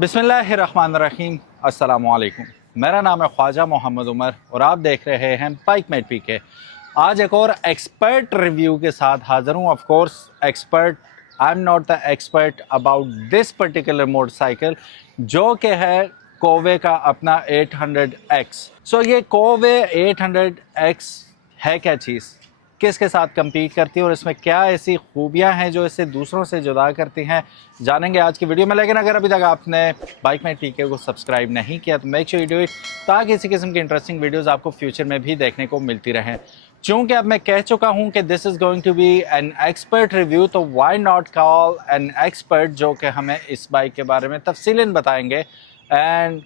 बिस्मिल्लाहिर्रहमानिर्रहीम, अस्सलामुअलैकुम। मेरा नाम है ख्वाजा मोहम्मद उमर और आप देख रहे हैं बाइकमेट पीके। आज एक और एक्सपर्ट रिव्यू के साथ हाज़िर हूँ। Of course expert, I am not the expert about this particular motorcycle, जो कि है कोवे का अपना 800X। सो ये कोवे 800X है क्या चीज़, किसके साथ compete करती है और इसमें क्या ऐसी खूबियां हैं जो इसे दूसरों से जुदा करती हैं, जानेंगे आज की वीडियो में। लेकिन अगर अभी तक आपने बाइकमेट पीके को सब्सक्राइब नहीं किया तो make sure you do it, ताकि इसी किस्म की इंटरेस्टिंग वीडियोस आपको फ्यूचर में भी देखने को मिलती रहें। चूँकि अब मैं कह चुका हूँ कि this is going to be an expert review, तो why not call an expert जो कि हमें इस बाइक के बारे में तफसीलन बताएंगे। And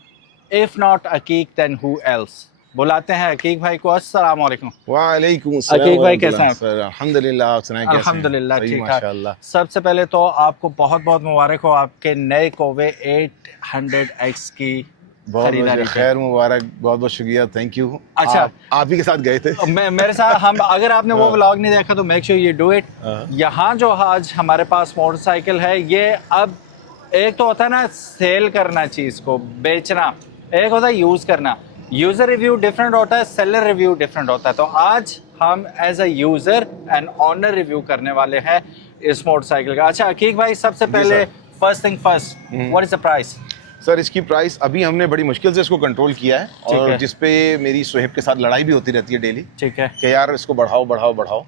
if not Aqeeq then who else. बुलाते हैं अकीक भाई को। अस्सलाम वालेकुम। वालेकुम अस्सलाम। अकीक भाई कैसे हैं? सर अल्हम्दुलिल्लाह, आप सुनाएं कैसे हैं? अल्हम्दुलिल्लाह सही, ठीक माशाल्लाह। ठाक। सबसे पहले तो आपको बहुत बहुत मुबारक हो आपके नए कोवे 800X की बहुत खरीदारी बहुत पे। खैर मुबारक, बहुत बहुत शुक्रिया, थैंक यू। अच्छा। आप ही के साथ गए थे। मेरे साथ हम, अगर आपने वो व्लॉग नहीं देखा तो make sure you do it. यहाँ जो आज हमारे पास मोटरसाइकिल है, ये अब एक तो होता है ना सेल करना, चीज़ को बेचना, एक होता है यूज़ करना। यूज़र रिव्यू डिफरेंट होता है, सेलर रिव्यू डिफरेंट होता है। तो आज हम as a user and owner review करने वाले हैं इस मोटरसाइकिल का। अच्छा अकीक भाई, सबसे पहले first thing first, what is the price? Sir इसकी प्राइस अभी हमने बड़ी मुश्किल से इसको कंट्रोल किया है, और है। जिस पे मेरी सुहेब के साथ लड़ाई भी होती रहती है डेली ठीक है। कि यार इसको बढ़ाओ बढ़ाओ बढ़ाओ,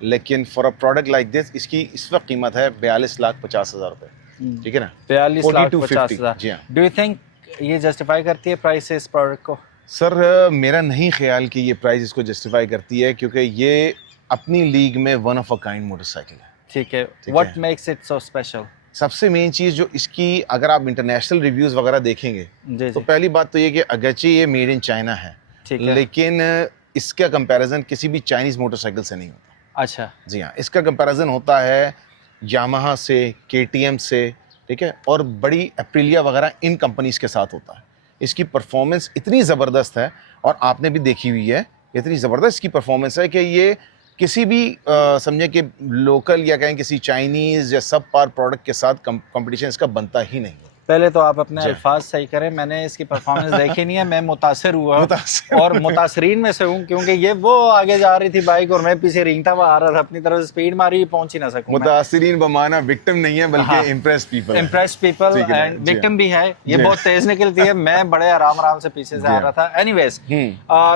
लेकिन for a product like this इसकी इस वक्त कीमत है 42,50,000 रुपये। ठीक है ना, 42,50,000। जी हाँ। डू यू थिंक ये जस्टिफाई करती है प्राइस इस प्रोडक्ट को? सर मेरा नहीं ख्याल कि ये प्राइस इसको जस्टिफाई करती है, क्योंकि ये अपनी लीग में one of a kind motorcycle है। ठीक है। ठीक व्हाट है। Makes it so special? सबसे मेन चीज़ जो इसकी, अगर आप इंटरनेशनल रिव्यूज़ वगैरह देखेंगे जी तो जी। पहली बात तो ये कि अगरचे ये मेड इन चाइना है, ठीक है। लेकिन इसका कंपैरिजन किसी भी चाइनीज़ मोटरसाइकिल से नहीं होता। अच्छा। जी हाँ, इसका कंपैरिजन होता है यामाहा से, KTM से, ठीक है, और बड़ी एप्रिलिया वगैरह इन कंपनीज़ के साथ होता है। इसकी परफॉर्मेंस इतनी ज़बरदस्त है, और आपने भी देखी हुई है, इतनी ज़बरदस्त इसकी परफॉर्मेंस है कि ये किसी भी समझे कि लोकल या कहें किसी चाइनीज़ या सब पार प्रोडक्ट के साथ कंपटीशन इसका बनता ही नहीं। पहले तो आप अपने जी। अल्फाज सही करें, मैंने इसकी परफॉर्मेंस देखी नहीं है, मैं मुतासिर हुआ मुतासिर। और मुतासरीन में से हूँ, क्योंकि ये वो आगे जा रही थी बाइक और मैं पीछे रेंगता हुआ आ रहा था, अपनी तरफ से स्पीड मारी, पहुंच ही ना सकूं। मुतासिरीन बमाना विक्टिम नहीं है, हाँ। बल्कि इम्प्रेस्ड पीपल है। इम्प्रेस्ड पीपल ठीक है, एंड जी विक्टिम भी है। ये जी। बहुत तेज निकलती है, मैं बड़े आराम आराम से पीछे से आ रहा था। Anyways,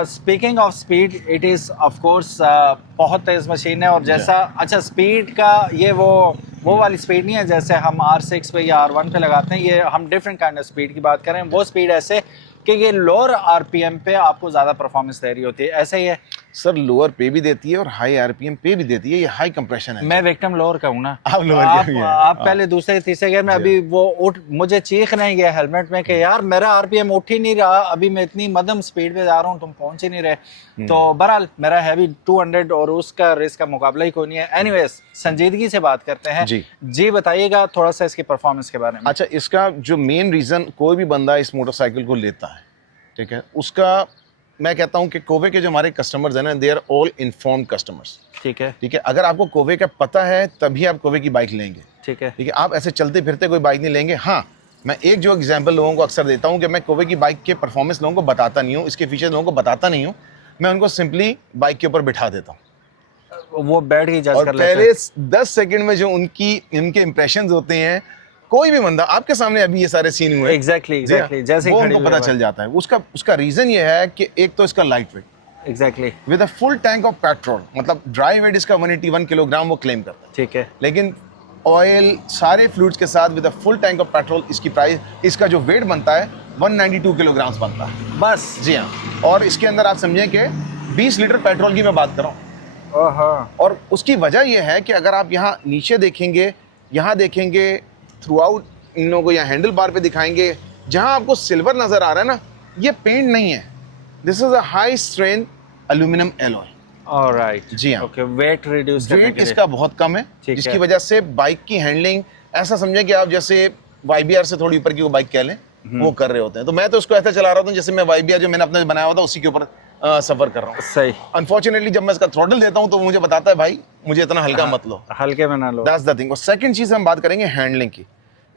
speaking of speed, it is of course बहुत तेज मशीन है। और जैसा, अच्छा स्पीड का ये वो वाली स्पीड नहीं है जैसे हम R6 पे या R1 पे लगाते हैं, ये हम डिफरेंट काइंड ऑफ स्पीड की बात करें। वो स्पीड ऐसे कि ये लोअर RPM पे आपको ज़्यादा परफॉर्मेंस दे रही होती है, ऐसे ही है? सर लोअर पे भी देती है और हाई RPM पे भी देती है, ये हाई कंप्रेशन है। मैं विक्टिम लोअर का हूँ ना। आप लोअर के भी हैं। आप पहले दूसरे तीसरे गियर में, अभी वो उठ, मुझे चीख नहीं गया हेलमेट में कि यार मेरा RPM उठ ही नहीं रहा, अभी मैं इतनी मध्यम स्पीड पे जा रहा हूँ, तुम पहुंच ही नहीं रहे। तो बहरहाल मेरा हैवी 200 और उसका रेस का मुकाबला ही कोई नहीं है। एनीवेज, संजीदगी से बात करते हैं। जी बताइएगा थोड़ा सा इसकी परफॉर्मेंस के बारे में। अच्छा, इसका जो मेन रीज़न कोई भी बंदा इस मोटरसाइकिल को लेता है, ठीक है, उसका मैं कहता हूं कि कोवे के जो हमारे कस्टमर्स हैं ना, they are all informed customers. ठीक है। ठीक है, अगर आपको कोवे का पता है तभी आप कोवे की बाइक लेंगे। ठीक है। ठीक है, आप ऐसे चलते फिरते कोई बाइक नहीं लेंगे। हाँ, मैं एक जो एग्जांपल लोगों को अक्सर देता हूं कि मैं कोवे की बाइक के परफॉर्मेंस लोगों को बताता नहीं हूं, इसके फीचर्स लोगों को बताता नहीं हूं, मैं उनको सिंपली बाइक के ऊपर बिठा देता हूं, वो बैठ के जज और कर लेते हैं। पहले 10 सेकंड में जो इनके इंप्रेशंस होते हैं, कोई भी बंदा आपके सामने अभी ये सारे सीन हुए, एग्जैक्टली जैसे वो ही उनको खड़ी पता हुई चल जाता है। उसका रीजन ये है कि एक तो इसका light weight exactly. With a full tank of petrol, मतलब ड्राई वेट इसका 181 किलोग्राम वो क्लेम करता है, ठीक है। लेकिन ऑयल सारे फ्लूइड्स के साथ with a full tank of petrol इसकी प्राइस, इसका जो वेट बनता है 192 किलोग्राम बनता है बस। जी हाँ। और इसके अंदर आप समझें कि 20 लीटर पेट्रोल की मैं बात कर रहा हूँ, और उसकी वजह यह है कि अगर आप यहाँ नीचे देखेंगे, यहाँ देखेंगे थ्रू आउट, इन लोगों को यहाँ हैंडल बार पे दिखाएंगे, जहाँ आपको सिल्वर नजर आ रहा है ना, ये पेंट नहीं है, this is a high strength aluminium alloy. Alright. जी हाँ। ओके, वेट रिड्यूस करने वेट के लिए। इसका बहुत कम है, ठीक जिसकी है। वजह से बाइक की हैंडलिंग, ऐसा समझें कि आप जैसे YBR से थोड़ी ऊपर की वो बाइक कह लें, वो कर रहे होते हैं। तो मैं तो उसको ऐसा चला रहा हूँ जैसे मैं YBR जो मैंने अपने बनाया हुआ था उसी के ऊपर सफर कर रहा हूँ। सही। अनफॉर्चुनेटली जब मैं इसका थ्रॉटल देता हूँ तो मुझे बताता है भाई मुझे इतना हल्का मत लो, हल्के में ना लो। That's the thing. और सेकंड चीज हम बात करेंगे हैंडलिंग की,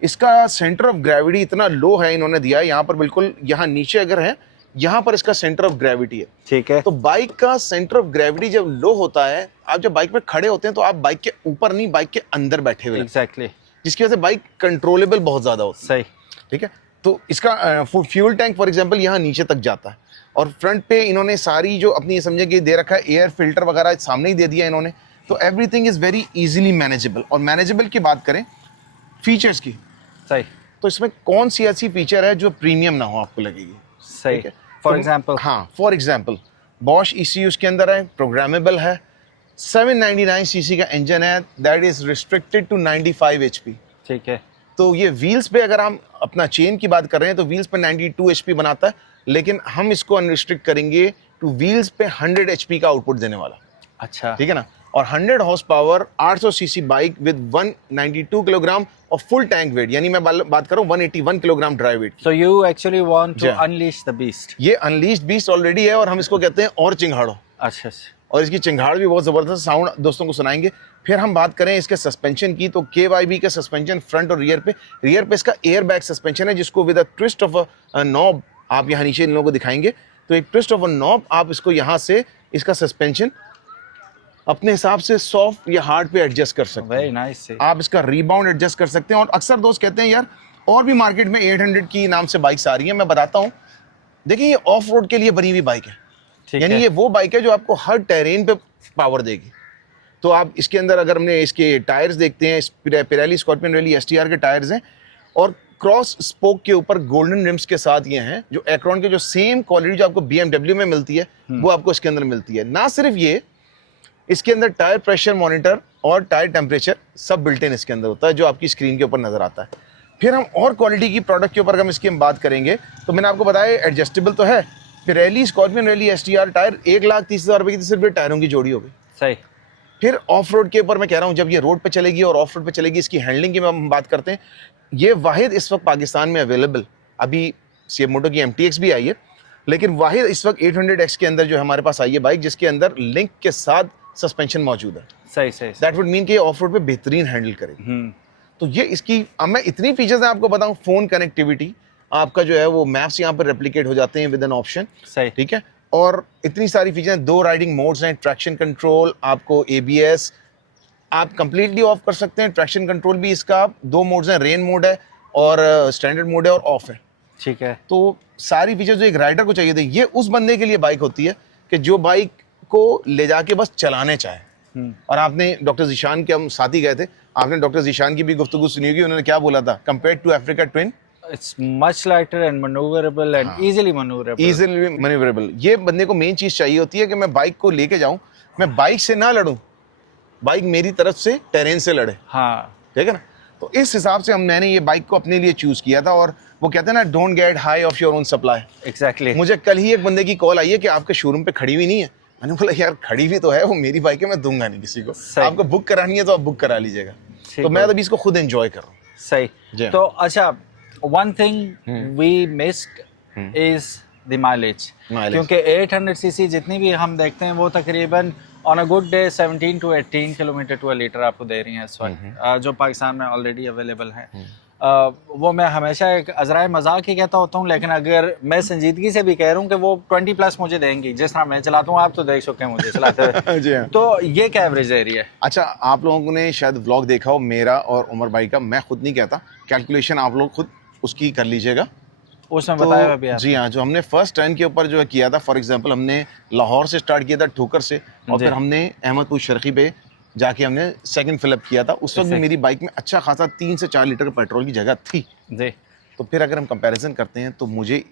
इसका सेंटर ऑफ ग्रेविटी इतना लो है, इन्होंने दिया है यहाँ पर, बिल्कुल यहाँ नीचे अगर है, यहाँ पर इसका सेंटर ऑफ ग्रेविटी है। ठीक है। तो बाइक का सेंटर ऑफ ग्रेविटी जब लो होता है, आप जब बाइक में खड़े होते हैं तो आप बाइक के ऊपर नहीं, बाइक के अंदर बैठे हुए, एग्जैक्टली, जिसकी वजह से बाइक कंट्रोलेबल बहुत ज्यादा होता है। सही। ठीक है, तो इसका फ्यूल टैंक फॉर एग्जांपल यहाँ नीचे तक जाता है, और फ्रंट पे इन्होंने सारी जो अपनी समझे कि दे रखा है, एयर फिल्टर वगैरह सामने ही दे दिया इन्होंने, तो everything is very easily manageable. और मैनेजेबल की बात करें फीचर्स की, सही। तो इसमें कौन सी ऐसी फीचर है जो प्रीमियम ना हो आपको लगेगी? सही। फॉर एग्जांपल, हाँ, फॉर एग्जांपल बॉश ECU उसके अंदर है, प्रोग्रामेबल है, 799 सीसी का इंजन है, that is restricted to 95 HP। ठीक है। तो ये व्हील्स पे अगर हम अपना चेन की बात कर रहे हैं तो व्हील्स पे 92 HP बनाता है, लेकिन हम इसको अनरिस्ट्रिक्ट करेंगे टू व्हील्स पे 100 HP का आउटपुट देने वाला। अच्छा, ठीक है ना, और 100 horsepower 800 CC bike with 192 kilogram और फुल टैंक वेट, यानी मैं बात कर रहा हूँ 181 kilogram dry weight. So you actually want to Yeah. Unleash the beast. ये अनलीस्ड बीस्ट ऑलरेडी है, और हम इसको कहते हैं और चिंगाड़ो, अच्छा, और इसकी चिंगाड़ भी बहुत जबरदस्त साउंड दोस्तों को सुनाएंगे। फिर हम बात करें इसके सस्पेंशन की, तो KYB का सस्पेंशन फ्रंट और रियर पे इसका एयर बैग सस्पेंशन है, जिसको with a twist of a knob, आप यहाँ नीचे इन लोगों को दिखाएंगे, तो एक ट्विस्ट ऑफ अ नॉब आप इसको यहाँ से इसका सस्पेंशन अपने हिसाब से सॉफ्ट या हार्ड पे एडजस्ट कर सकते वेरी हैं। नाइस। आप इसका रीबाउंड एडजस्ट कर सकते हैं। और अक्सर दोस्त कहते हैं यार और भी मार्केट में 800 की नाम से बाइक्स आ रही हैं, मैं बताता हूँ, देखिए ये ऑफ रोड के लिए बनी हुई बाइक है, ठीक यानी है। ये वो बाइक है जो आपको हर टेरेन पे पावर देगी। तो आप इसके अंदर अगर हमने इसके टायर्स देखते हैं, पिरेली स्कॉर्पियन रैली STR के टायर्स हैं, और क्रॉस स्पोक के ऊपर गोल्डन रिम्स के साथ ये हैं, जो एक्रोन के जो सेम क्वालिटी जो आपको BMW में मिलती है वो आपको इसके अंदर मिलती है। ना सिर्फ ये, इसके अंदर टायर प्रेशर मॉनिटर और टायर टेम्परेचर सब बिल्ट इन इसके अंदर होता है, जो आपकी स्क्रीन के ऊपर नजर आता है। फिर हम और क्वालिटी की प्रोडक्ट के ऊपर हम इसकी बात करेंगे, तो मैंने आपको बताया एडजस्टेबल तो है। Pirelli scorpion rally STR tyre 1,30,000 रुपए की सिर्फ टायरों की जोड़ी हो गई। सही। फिर ऑफ रोड के ऊपर मैं कह रहा हूँ, जब ये रोड पे चलेगी और ऑफ रोड पे चलेगी, इसकी हैंडलिंग की हम बात करते हैं, ये वाहिद इस वक्त पाकिस्तान में अवेलेबल, अभी CF मोटो की MTX भी आई है, लेकिन वाहिद इस वक्त 800X के अंदर जो हमारे पास आई है बाइक, जिसके अंदर लिंक के साथ सस्पेंशन मौजूद है। सही सही। दैट वुड मीन कि ये ऑफ रोड पे बेहतरीन हैंडल करेगी। तो ये इसकी, अब मैं इतनी फीचर्स हैं आपको बताऊं, फोन कनेक्टिविटी आपका जो है वो मैप्स यहाँ पर रेप्लिकेट हो जाते हैं विद एन ऑप्शन। सही। ठीक है, और इतनी सारी फीचर, 2 राइडिंग मोड्स हैं, ट्रैक्शन कंट्रोल, आपको ABS आप कंप्लीटली ऑफ कर सकते हैं, ट्रैक्शन कंट्रोल भी इसका 2 मोड्स हैं, रेन मोड है और स्टैंडर्ड मोड है और ऑफ है। ठीक है। तो सारी फीचर्स जो एक राइडर को चाहिए थे, ये उस बंदे के लिए बाइक होती है कि जो बाइक को ले जाके बस चलाने चाहे। और आपने डॉक्टर जीशान के, हम साथ ही गए थे, आपने डॉक्टर जीशान की भी गुफ्तगू सुनी होगी, उन्होंने क्या बोला था, compare to Africa Twin It's much lighter and maneuverable and easily maneuverable. Easily manoeuvrable. ये बंदे को मेन चीज चाहिए होती है कि मैं बाइक को लेके जाऊं, मैं बाइक से ना लड़ूं, बाइक मेरी तरफ से टेरेन से लड़े। हाँ, ठीक है ना, तो इस हिसाब से मैंने ये बाइक को अपने लिए चूज किया था। और वो कहते हैं ना, don't get high of your own supply. Exactly. मुझे कल ही एक बंदे की कॉल आई है कि आपके शोरूम पे खड़ी हुई नहीं है। मैंने बोला यार खड़ी हुई तो है, वो मेरी बाइक है, मैं दूंगा नहीं किसी को, आपको बुक करानी है तो आप बुक करा लीजिएगा। तो मैं अभी इसको खुद एंजॉय कर रहा हूँ। सही। तो अच्छा, one thing we missed is the mileage, क्योंकि 800 सीसी जितनी भी हम देखते हैं वो तकरीबन on a good day 17 to 18 kilometre two litre आपको दे रही हैं इस वक्त, जो पाकिस्तान में ऑलरेडी अवेलेबल है। वो मैं हमेशा एक अजराए मजाक ही कहता होता हूँ, लेकिन अगर मैं संजीदगी से भी कह रहा हूँ कि वो 20+ मुझे देंगी, जिस तरह मैं चलाता हूँ, आप तो देख सकते हैं मुझे चलाते हुए। जी हाँ। तो ये क्या एवरेज दे रही है? अच्छा, आप लोगों ने शायद व्लॉग देखा हो मेरा और उमर भाई का, मैं खुद नहीं कहता, कैलकुलेशन आप लोग खुद उसकी कर लीजिएगा। उसमें बताया अभी जी हाँ, जो हमने फर्स्ट टर्न के ऊपर जो किया था, फॉर एग्जांपल हमने लाहौर से स्टार्ट किया था, ठोकर से, और फिर हमने अहमदपुर शर्की पे जाके हमने सेकंड फिलअप किया था। उस वक्त भी मेरी बाइक में अच्छा खासा 3 से 4 लीटर पेट्रोल की जगह थी जी। तो फिर अगर हम कंपैरिजन करते हैं तो मुझे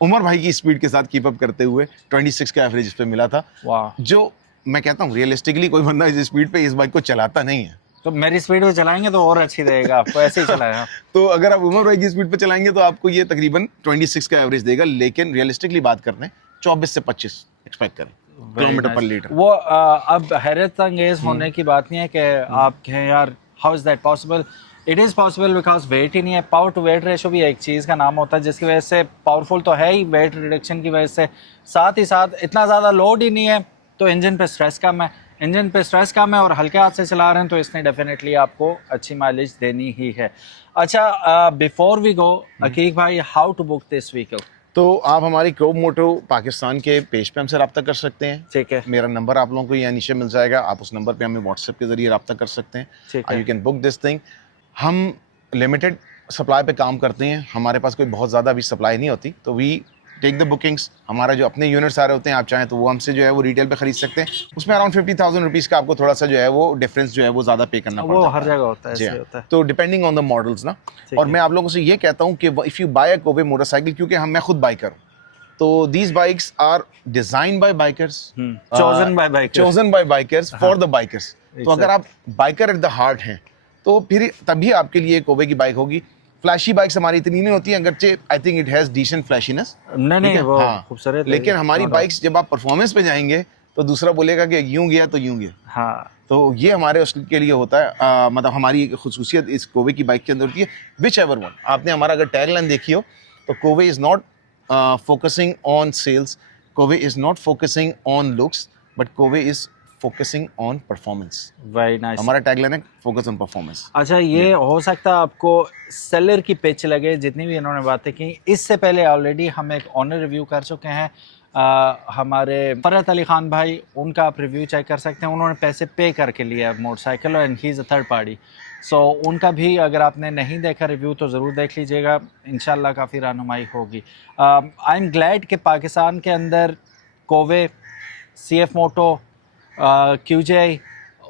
उमर भाई की स्पीड के साथ कीप अप करते हुए 26 का एवरेज इस पे मिला था। जो मैं कहता हूँ रियलिस्टिकली कोई बंदा इस स्पीड पे इस बाइक को चलाता नहीं है। तो मेरी स्पीड पे चलाएंगे तो और अच्छी देगा आपको, ऐसे ही चलाएं। तो अगर आप उमर भाई की स्पीड पे चलाएंगे तो आपको ये तकरीबन 26 का एवरेज देगा, लेकिन रियलिस्टिकली बात करते हैं 24 से 25 एक्सपेक्ट करें किलोमीटर पर लीटर। वो अब हैरत अंगेज होने की बात नहीं है कि आप कहें यार how is that possible. It is possible because weight ही नहीं है। पावर टू वेट रेशो भी एक चीज़ का नाम होता है जिसकी वजह से पावरफुल तो है ही वेट रिडक्शन की वजह से, साथ ही साथ इतना ज़्यादा लोड ही नहीं है तो इंजन पे स्ट्रेस कम है। इंजन पे स्ट्रेस कम है और हल्के हाथ से चला रहे हैं तो इसने डेफिनेटली आपको अच्छी माइलेज देनी ही है। अच्छा, बिफोर वी गो अकीक भाई, how to book this vehicle? तो आप हमारी क्रोब मोटो पाकिस्तान के पेज पे हमसे रब्ता कर सकते हैं। ठीक है, मेरा नंबर आप लोगों को यहाँ नीचे मिल जाएगा, आप उस नंबर पे हमें व्हाट्सएप के जरिए रब्ता कर सकते हैं। ठीक है। You can book this thing. हम लिमिटेड सप्लाई पे काम करते हैं, हमारे पास कोई बहुत ज़्यादा अभी सप्लाई नहीं होती, तो वी टेक द बुकिंग्स। हमारा जो अपने यूनिट्स आ रहे होते हैं, आप चाहें तो वो हमसे जो है वो रिटेल पे खरीद सकते हैं। उसमें अराउंड 50,000 रुपीज़ का आपको थोड़ा सा जो है वो डिफरेंस जो है वो ज़्यादा पे करना पड़ता वो है। हर जगह होता है, जी ऐसे हाँ। होता है। तो डिपेंडिंग ऑन द मॉडल्स ना। ठीक और है। मैं आप लोगों से ये कहता हूँ कि if you buy a Kove motorcycle, क्योंकि मैं खुद बाइकर हूँ, तो these bikes are designed by bikers, chosen by bikers, chosen by bikers for the bikers। तो अगर आप बाइकर एट द हार्ट हैं तो फिर तभी आपके लिए कोबे की बाइक होगी। फ्लैशी बाइक्स हमारी इतनी नहीं होती, अगरचे I think it has decent flashiness. नहीं वो हाँ, खूबसूरत है, लेकिन हमारी no doubt। बाइक्स जब आप परफॉर्मेंस पे जाएंगे तो दूसरा बोलेगा कि यूं गया तो यूं गया। हाँ, तो ये हमारे उसके लिए होता है, मतलब हमारी एक खुसूसियत इस कोवे की बाइक के अंदर होती है। विच एवर वन, आपने हमारा अगर टैग लाइन देखी हो तो Kove is not focusing on sales, Kove is not focusing on looks, but Kove is focusing on performance. Very nice. हमारा टैग लाइन है फोकस ऑन परफॉर्मेंस। अच्छा, ये हो सकता है आपको सेलर की पिच लगे, जितनी भी इन्होंने बातें की। इससे पहले ऑलरेडी हम एक ऑनर रिव्यू कर चुके हैं, हमारे फरहत अली खान भाई, उनका आप रिव्यू चेक कर सकते हैं। उन्होंने पैसे पे करके लिया motorcycle and he is a third party. So उनका भी अगर आपने नहीं देखा रिव्यू तो ज़रूर देख लीजिएगा, इंशाल्लाह काफ़ी रहनुमाई होगी। आई एम ग्लैड कि पाकिस्तान के अंदर कोवे, CF मोटो, QJ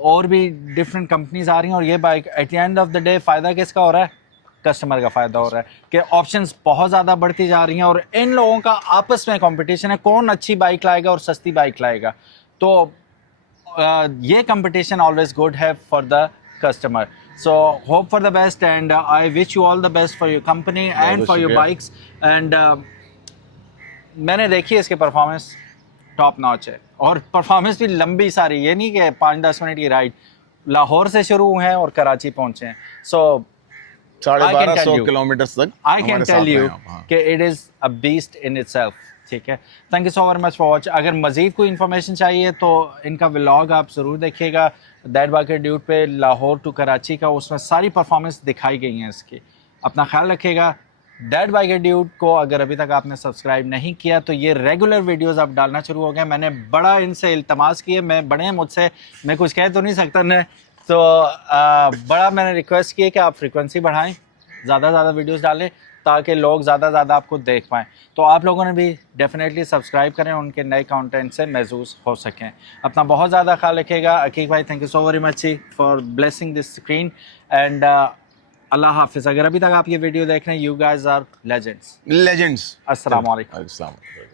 और भी डिफरेंट कंपनीज आ रही हैं, और ये bike at the end of the day फ़ायदा किसका हो रहा है? कस्टमर का फ़ायदा हो रहा है कि ऑप्शंस बहुत ज़्यादा बढ़ती जा रही हैं और इन लोगों का आपस में कंपटीशन है, कौन अच्छी बाइक लाएगा और सस्ती बाइक लाएगा। तो ये कंपटीशन ऑलवेज गुड है for the customer. So hope for the best and I wish you all the best for your company and for your bikes. And मैंने देखी है इसकी परफॉर्मेंस टॉप नॉच है, और परफॉर्मेंस भी लंबी सारी, ये नहीं कि 5-10 मिनट की राइड, लाहौर से शुरू हुए हैं और कराची पहुंचे हैं। सो 1250 किलोमीटर तक आई कैन टेल यू कि it is a beast in itself. ठीक है, thank you so very much for watch. अगर मज़ीद कोई इन्फॉर्मेशन चाहिए तो इनका व्लॉग आप ज़रूर देखिएगा, दैट बाइकर ड्यूड पे लाहौर टू कराची का, उसमें सारी परफॉर्मेंस दिखाई गई हैं इसकी। अपना ख्याल रखिएगा। दैट बाइकर ड्यूड को अगर अभी तक आपने सब्सक्राइब नहीं किया तो ये रेगुलर वीडियोस अब डालना शुरू हो गए। मैंने बड़ा इनसे इल्तमास किए, मैं बड़े हैं मुझसे, मैं कुछ कह तो नहीं सकता न, तो बड़ा मैंने रिक्वेस्ट की है कि आप फ्रीक्वेंसी बढ़ाएं, ज़्यादा से ज़्यादा वीडियोस डालें ताकि लोग ज़्यादा से ज़्यादा आपको देख पाएँ। तो आप लोगों ने भी डेफिनेटली सब्सक्राइब करें, उनके नए कंटेंट से महसूस हो सकें। अपना बहुत ज़्यादा ख्याल रखिएगा। अकीक भाई, thank you so very much for blessing this screen and अल्लाह हाफिज़। अगर अभी तक आप ये वीडियो देख रहे हैं, you guys are legends. Legends. अस्सलाम वालेकुम। अस्सलाम वालेकुम।